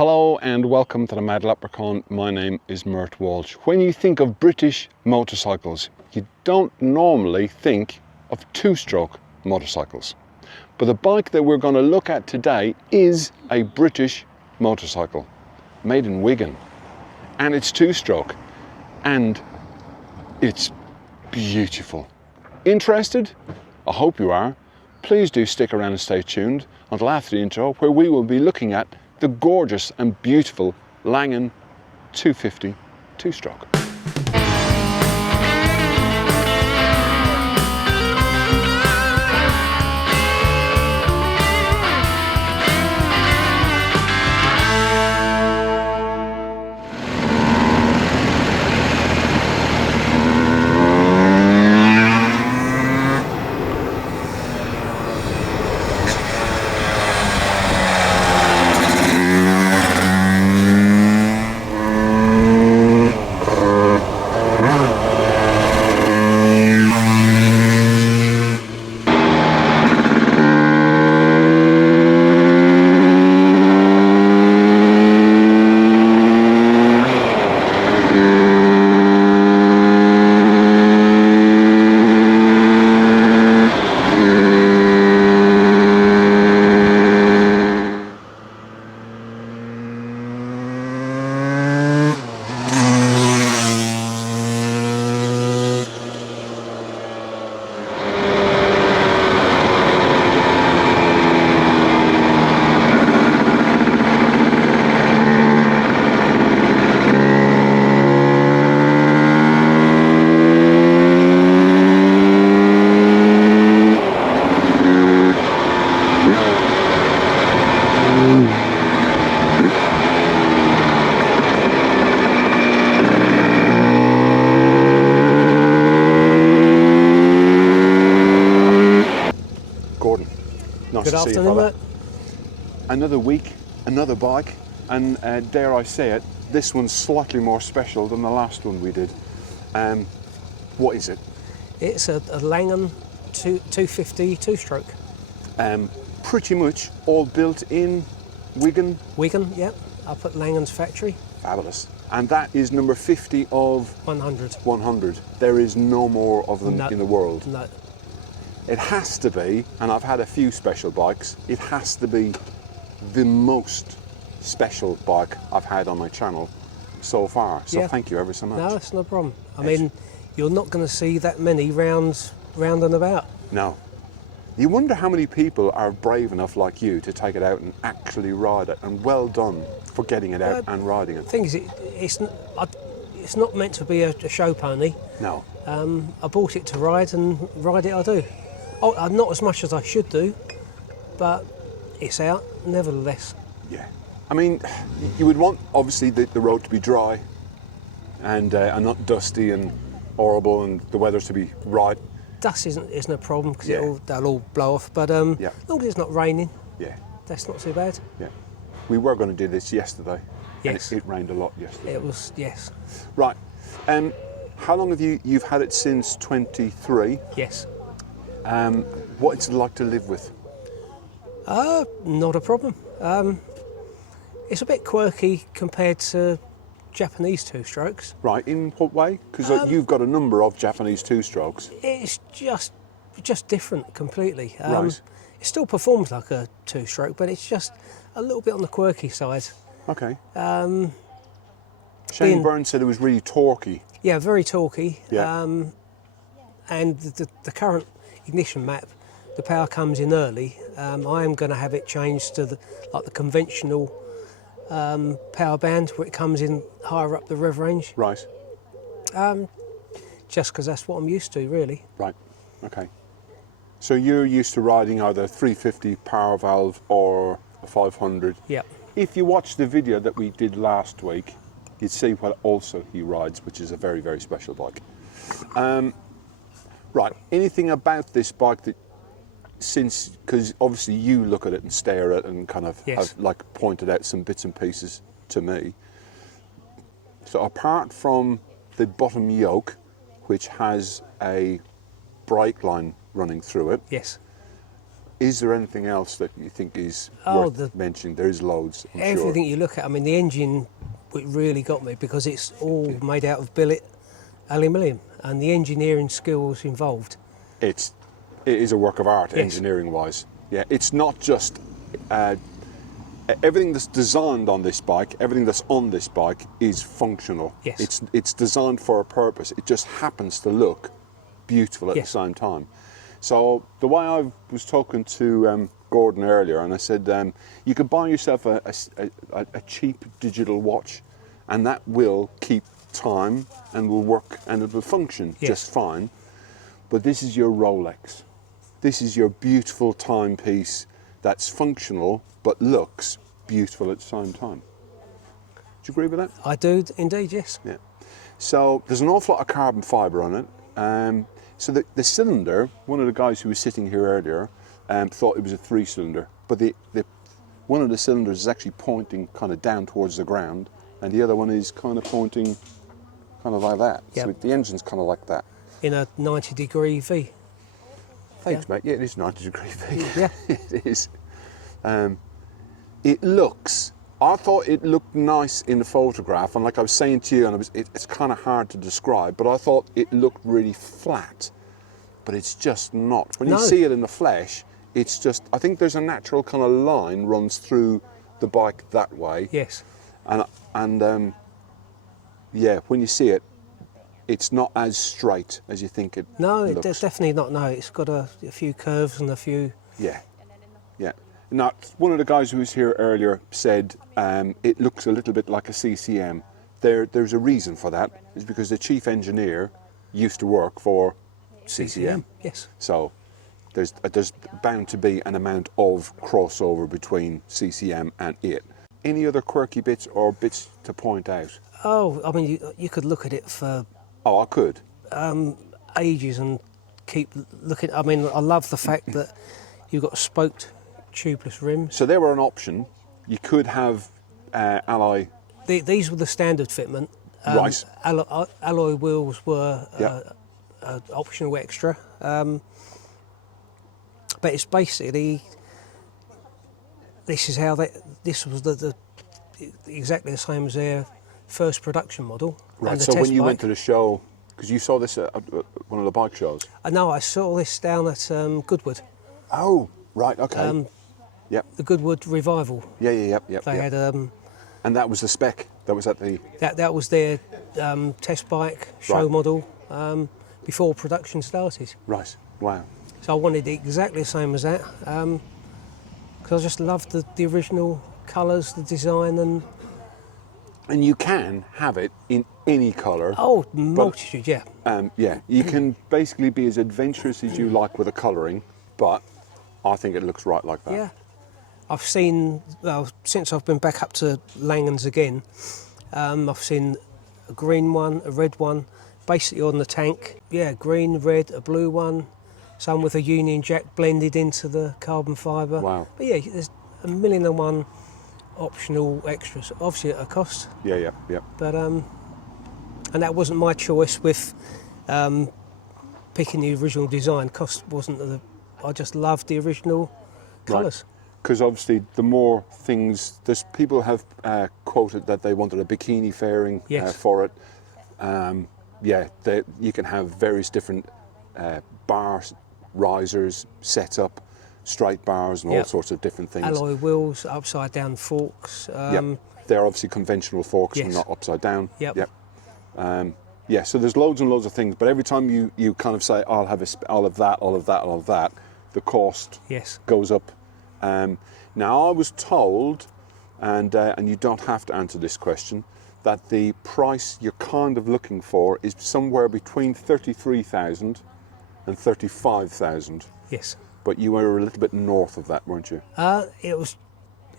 Hello and welcome to the Mad Leprechaun. My name is Mert Walsh. When you think of British motorcycles, you don't normally think of two-stroke motorcycles. But the bike that we're going to look at today is a British motorcycle made in Wigan. And it's two-stroke. And it's beautiful. Interested? I hope you are. Please do stick around and stay tuned until after the intro, where we will be looking at the gorgeous and beautiful Langen 250 two-stroke. Good afternoon, mate. Another week, another bike, and dare I say it, this one's slightly more special than the last one we did. What is it? It's a Langen 250 two-stroke. Pretty much all built in Wigan. Wigan, yep, up at Langen's factory. Fabulous. And that is number 50 of 100. 100. There is no more of them in the world. No. It has to be, and I've had a few special bikes, it has to be the most special bike I've had on my channel so far. So thank you ever so much. No, it's no problem. I mean, you're not going to see that many round and about. No. You wonder how many people are brave enough like you to take it out and actually ride it, and well done for getting it out and riding it. The thing is, it's not meant to be a show pony. No. I bought it to ride, and ride it I do. Oh, not as much as I should do, but it's out nevertheless. Yeah. I mean, you would want, obviously, the road to be dry and not dusty and horrible, and the weather to be right. Dust isn't a problem, because they'll all blow off, but as long as it's not raining, that's not too bad. Yeah. We were going to do this yesterday. Yes. And it rained a lot yesterday. It was, yes. Right. How long have you've had it since 23? Yes. What's it like to live with? Not a problem. It's a bit quirky compared to Japanese two-strokes. Right, in what way? Because you've got a number of Japanese two-strokes. It's just different completely. Right. It still performs like a two-stroke, but it's just a little bit on the quirky side. Okay. Shane Byrne said it was really torquey. Yeah, very torquey. Yeah. And the current ignition map, the power comes in early. I am going to have it changed to the conventional power band, where it comes in higher up the rev range. Right. Just because that's what I'm used to, really. Right. Okay. So you're used to riding either 350 power valve or a 500. Yeah. If you watch the video that we did last week, you'd see what also he rides, which is a very, very special bike. Right, anything about this bike that, because obviously you look at it and stare at it and kind of have pointed out some bits and pieces to me. So apart from the bottom yoke, which has a brake line running through it. Yes. Is there anything else that you think is worth mentioning? There is loads, I'm everything sure. you look at. I mean, the engine, it really got me because it's all made out of billet aluminium, and the engineering skills involved. It is a work of art, Yes. engineering-wise. Yeah, it's not just everything that's designed on this bike. Everything that's on this bike is functional. Yes. It's designed for a purpose. It just happens to look beautiful at the same time. So the way I was talking to Gordon earlier, and I said you could buy yourself a cheap digital watch, and that will keep time and will work and it will function just fine. But this is your Rolex. This is your beautiful timepiece that's functional but looks beautiful at the same time. Do you agree with that? I do indeed, yes. Yeah. So there's an awful lot of carbon fibre on it. So the cylinder, one of the guys who was sitting here earlier thought it was a 3-cylinder, but one of the cylinders is actually pointing kind of down towards the ground, and the other one is kind of pointing kind of like that. Yep. So the engine's kind of like that. In a 90-degree V. Thanks, mate. Yeah, it is 90-degree V. Yeah. It is. It looks. I thought it looked nice in the photograph, and like I was saying to you, and it's kind of hard to describe, but I thought it looked really flat, but it's just not. When you see it in the flesh, it's just, I think there's a natural kind of line runs through the bike that way. Yes. And yeah, when you see it, it's not as straight as you think it looks. It's definitely not. No, it's got a few curves and a few. Yeah, yeah. Now, one of the guys who was here earlier said it looks a little bit like a CCM. There's a reason for that. It's because the chief engineer used to work for CCM. Yes. So there's bound to be an amount of crossover between CCM and it. Any other quirky bits or bits to point out? Oh, I mean, you could look at it for Oh, I could. ages and keep looking. I mean, I love the fact that you've got spoked tubeless rims. So they were an option. You could have alloy. These were the standard fitment. Right. Alloy wheels were an optional extra. But it's basically, this was the exactly the same as their first production model. Right, and the so test when you bike. went to the show, because you saw this at one of the bike shows. No, I saw this down at Goodwood. Oh, right, okay. Yep. The Goodwood Revival. Yep. They had and that was the spec. That was at the. that was their test bike show Right. model before production started. Right. Wow. So I wanted it exactly the same as that because I just loved the original colours, the design, and you can have it in any colour. oh, multitude, yeah. Yeah, you can basically be as adventurous as you like with the colouring, but I think it looks right like that. Yeah. I've seen, well, since I've been back up to Langen's again, I've seen a green one, a red one, basically on the tank. Yeah, green, red, a blue one, some with a Union Jack blended into the carbon fibre. Wow. But yeah, there's 1,000,001 optional extras, obviously at a cost. Yeah. But and that wasn't my choice with picking the original design. Cost wasn't I just loved the original colours. Because obviously the more things, people have quoted that they wanted a bikini fairing for it. You can have various different bars, risers, setup, straight bars and all sorts of different things. Alloy wheels, upside down forks. They're obviously conventional forks and not upside down. So there's loads and loads of things, but every time you kind of say, I'll have all of that, the cost goes up. Now I was told, and you don't have to answer this question, that the price you're kind of looking for is somewhere between 33,000 and 35,000. Yes. But you were a little bit north of that, weren't you? It was.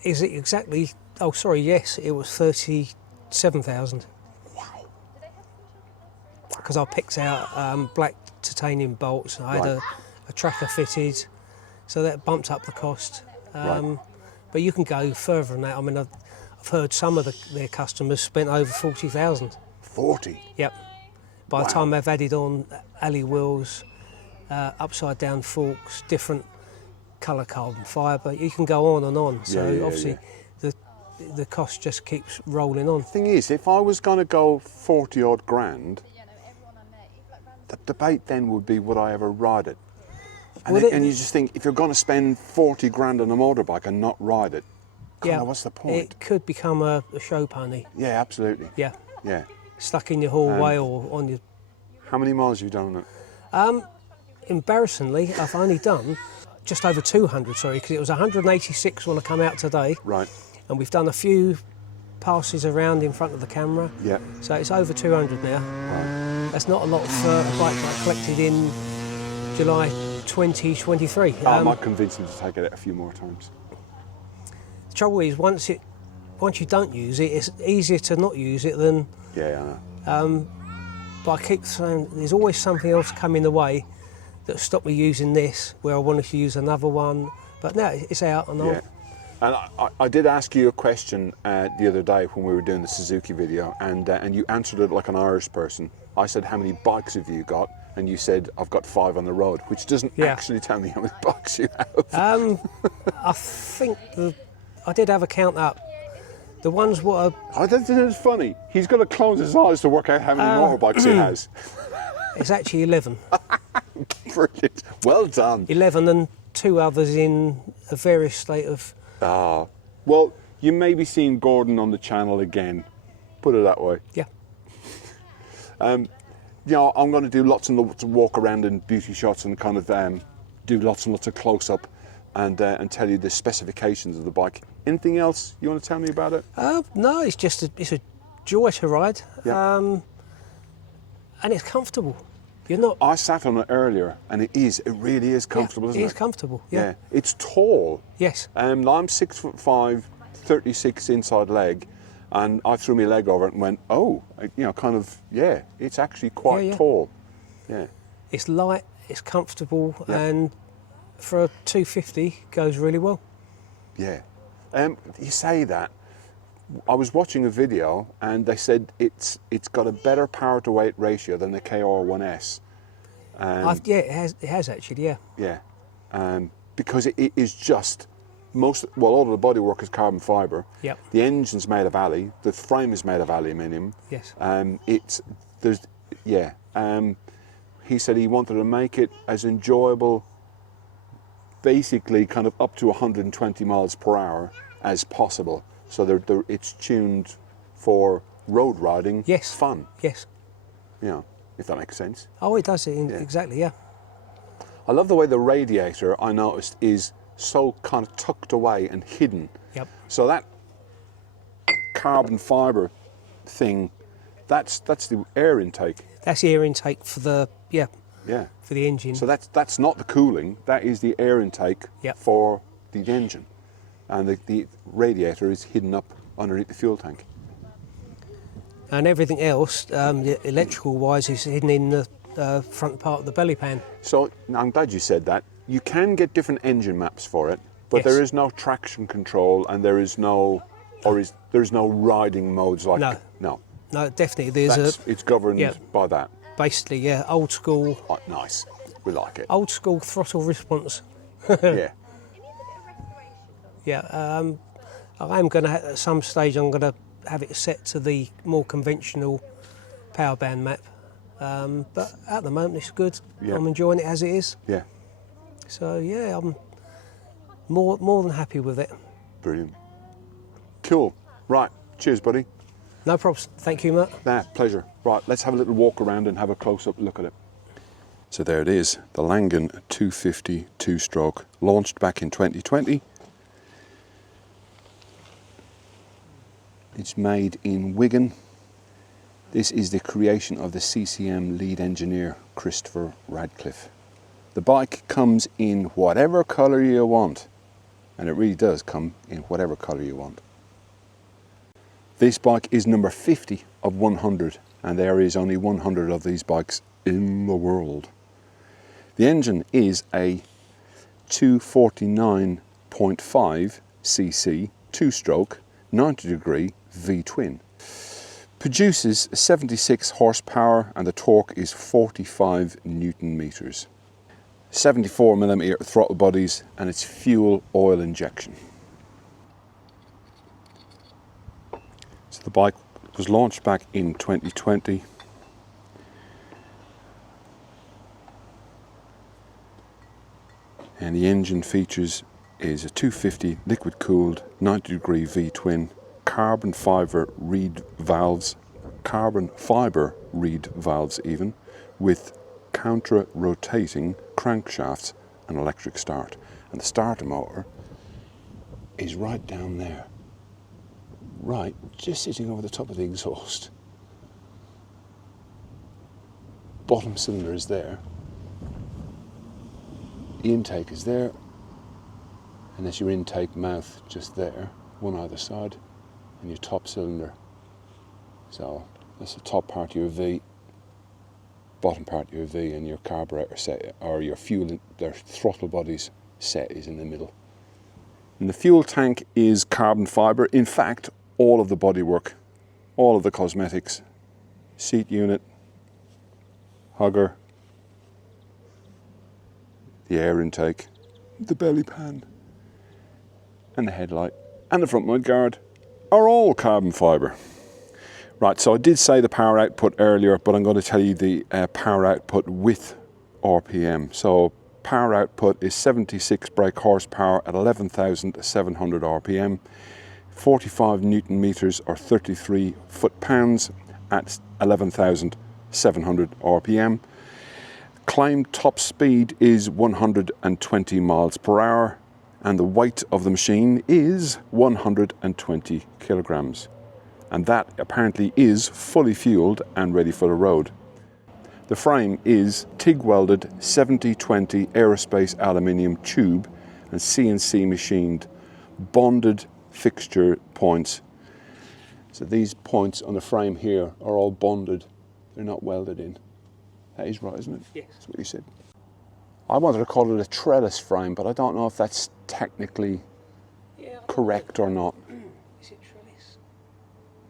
Is it exactly? Oh, sorry. Yes, it was 37,000. Wow. Because I picked out black titanium bolts. I had a tracker fitted, so that bumped up the cost. But you can go further than that. I mean, I've heard some of their customers spent over 40,000. 40? Yep. By the time they've added on alley wheels, upside down forks, different colour carbon fibre. You can go on and on. So Yeah, obviously the cost just keeps rolling on. The thing is, if I was going to go 40 odd grand, the debate then would be, would I ever ride it? And, and you just think, if you're going to spend 40 grand on a motorbike and not ride it, what's the point? It could become a show pony. Yeah, absolutely. Yeah. Yeah. Stuck in your hallway or on your... How many miles have you done on it? Embarrassingly, I've only done just over 200, sorry, because it was 186 when I come out today. Right. And we've done a few passes around in front of the camera. Yeah. So it's over 200 now. Right. That's not a lot for a bike that I collected in July 2023. I might convince them to take it a few more times. The trouble is, once you don't use it, it's easier to not use it than... Yeah, I know. But I keep saying there's always something else coming the way that stopped me using this, where I wanted to use another one. But now it's out and yeah. And I did ask you a question the other day when we were doing the Suzuki video, and you answered it like an Irish person. I said, how many bikes have you got? And you said, I've got 5 on the road, which doesn't actually tell me how many bikes you have. I think I did have a count up. The ones what I think it's funny. He's got to close his eyes to work out how many motorbikes he has. It's actually 11. Brilliant. Well done. 11 and 2 others in a various state of... Well, you may be seeing Gordon on the channel again. Put it that way. Yeah. You know, I'm going to do lots and lots of walk around and beauty shots and kind of do lots and lots of close up and tell you the specifications of the bike. Anything else you want to tell me about it? No, it's just it's a joy to ride. Yeah. And it's comfortable. You're not... I sat on it earlier, and it really is comfortable, isn't it? It is comfortable, yeah. It's tall. Yes. I'm 6'5", 36 inside leg, and I threw my leg over it and went, oh, you know, kind of, it's actually quite tall. Yeah. It's light, it's comfortable, and for a 250 goes really well. Yeah. You say that. I was watching a video and they said it's got a better power to weight ratio than the KR1S. It has actually, yeah. Yeah, because it is just all of the bodywork is carbon fibre. Yep. The engine's made of alloy. The frame is made of aluminium. Yes. He said he wanted to make it as enjoyable, basically kind of up to 120 miles per hour as possible. So it's tuned for road riding fun. Yes. You know, if that makes sense. Oh, it does, exactly, yeah. I love the way the radiator, I noticed, is so kind of tucked away and hidden. Yep. So that carbon fibre thing, that's the air intake. That's the air intake for the, for the engine. So that's not the cooling, that is the air intake for the engine. And the radiator is hidden up underneath the fuel tank. And everything else, electrical wise, is hidden in the front part of the belly pan. So I'm glad you said that. You can get different engine maps for it, but there is no traction control, and there is no riding modes like no, definitely it's governed by that. Basically, old school. Oh, nice, we like it. Old school throttle response. Yeah. Yeah, I am going to, at some stage, I'm going to have it set to the more conventional power band map. But at the moment, it's good. Yeah. I'm enjoying it as it is. Yeah. So, yeah, I'm more than happy with it. Brilliant. Cool. Right. Cheers, buddy. No problems. Thank you, Matt. Pleasure. Right, let's have a little walk around and have a close-up look at it. So there it is, the Langen 250 two-stroke, launched back in 2020. It's made in Wigan. This is the creation of the CCM lead engineer, Christopher Radcliffe. The bike comes in whatever colour you want, and it really does come in whatever colour you want. This bike is number 50 of 100, and there is only 100 of these bikes in the world. The engine is a 249.5 cc two-stroke 90-degree V-twin. Produces 76 horsepower and the torque is 45 Newton meters. 74mm throttle bodies, and it's fuel oil injection. So the bike was launched back in 2020. And the engine features is a 250 liquid cooled 90-degree V-twin, carbon fibre reed valves even, with counter-rotating crankshafts and electric start. And the starter motor is right down there, right, just sitting over the top of the exhaust. Bottom cylinder is there. The intake is there, and that's your intake mouth just there, one either side, and your top cylinder. So that's the top part of your V, bottom part of your V, and your carburetor set, or your fuel, their throttle bodies set is in the middle. And the fuel tank is carbon fibre. In fact, all of the bodywork, all of the cosmetics, seat unit, hugger, the air intake, the belly pan, and the headlight, and the front mudguard are all carbon fibre. Right, so I did say the power output earlier, but I'm going to tell you the power output with RPM. So power output is 76 brake horsepower at 11,700 RPM, 45 Newton meters or 33 foot-pounds at 11,700 RPM. Claimed top speed is 120 miles per hour, and the weight of the machine is 120 kilograms. And that apparently is fully fueled and ready for the road. The frame is TIG welded 70-20 aerospace aluminium tube and CNC machined bonded fixture points. So these points on the frame here are all bonded, they're not welded in. That is right, isn't it? Yes. That's what you said. I wanted to call it a trellis frame, but I don't know if that's technically correct or not. Is it trellis?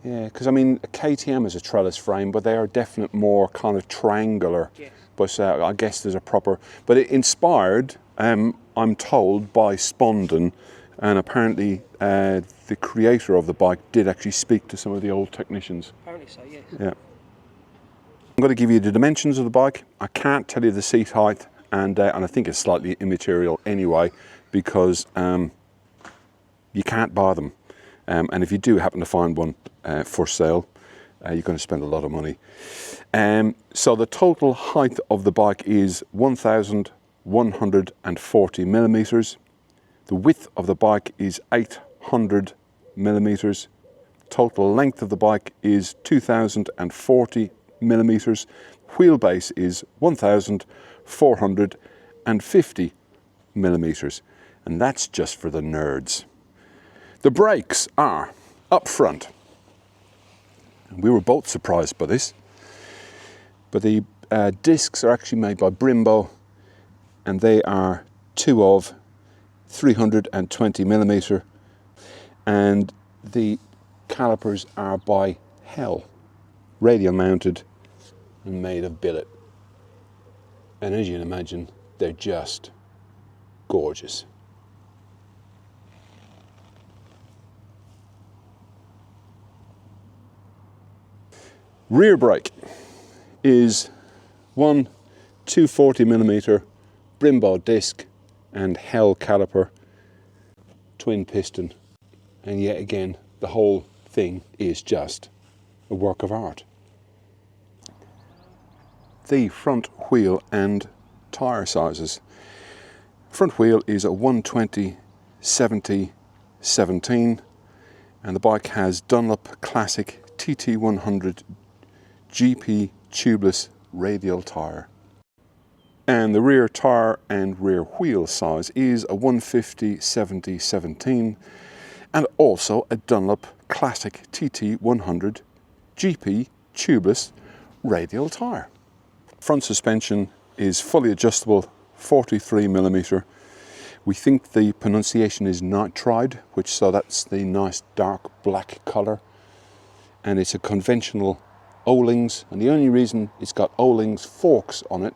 Yeah, because I mean, a KTM is a trellis frame, but they are definitely more kind of triangular. Yes. But I guess there's a proper, but it inspired, I'm told, by Spondon, and apparently the creator of the bike did actually speak to some of the old technicians. Apparently so, yes. Yeah. I'm going to give you the dimensions of the bike. I can't tell you the seat height, and I think it's slightly immaterial anyway, because you can't buy them. And if you do happen to find one for sale, you're going to spend a lot of money. So the total height of the bike is 1,140 millimeters. The width of the bike is 800 millimeters. Total length of the bike is 2,040 millimeters. Wheelbase is 1,450 millimeters. And that's just for the nerds. The brakes are up front. We were both surprised by this, but the discs are actually made by Brembo, and they are 2 of 320 millimeter, and the calipers are by Hell, radial mounted and made of billet. And as you can imagine, they're just gorgeous. Rear brake is one 240 millimeter Brembo disc and Hell caliper, twin piston, and yet again the whole thing is just a work of art. The front wheel and tyre sizes. Front wheel is a 120/70/17, and the bike has Dunlop Classic TT100 GP tubeless radial tyre. And the rear tyre and rear wheel size is a 150/70/17, and also a Dunlop Classic TT100 GP tubeless radial tyre. Front suspension is fully adjustable, 43 millimeter. We think the pronunciation is nitride, so that's the nice dark black colour, and it's a conventional O-rings, and the only reason it's got O-rings forks on it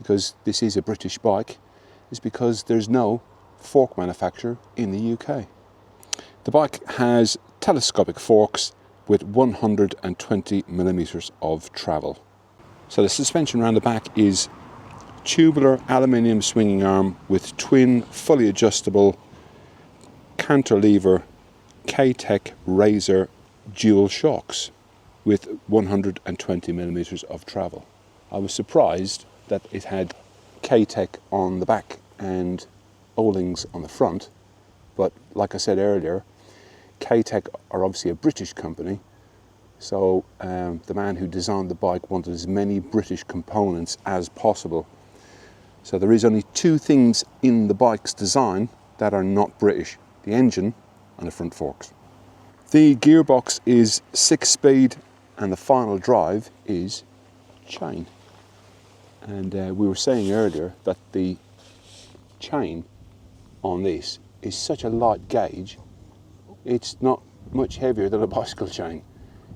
because this is a British bike, is because there's no fork manufacturer in the UK. The bike has telescopic forks with 120 millimeters of travel. So the suspension around the back is tubular aluminium swinging arm with twin fully adjustable cantilever K-Tech Razor dual shocks with 120 millimeters of travel. I was surprised that it had K-Tech on the back and O-Lings on the front, but like I said earlier, K-Tech are obviously a British company, so the man who designed the bike wanted as many British components as possible. So there is only two things in the bike's design that are not British: the engine and the front forks. The gearbox is 6-speed and the final drive is chain. And we were saying earlier that the chain on this is such a light gauge, it's not much heavier than a bicycle chain.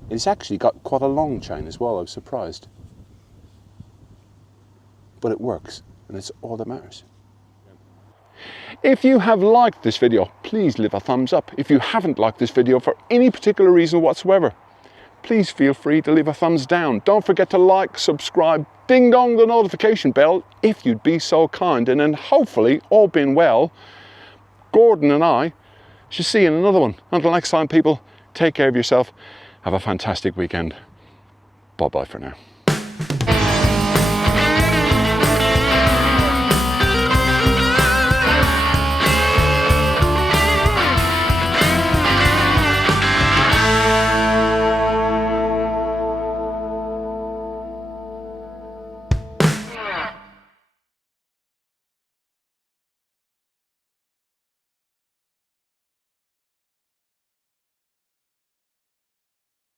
It's actually got quite a long chain as well, I was surprised. But it works, and it's all that matters. If you have liked this video, please leave a thumbs up. If you haven't liked this video for any particular reason whatsoever, please feel free to leave a thumbs down. Don't forget to like, subscribe, ding dong the notification bell if you'd be so kind. And then hopefully, all being well, Gordon and I should see you in another one. Until next time, people, take care of yourself. Have a fantastic weekend. Bye-bye for now.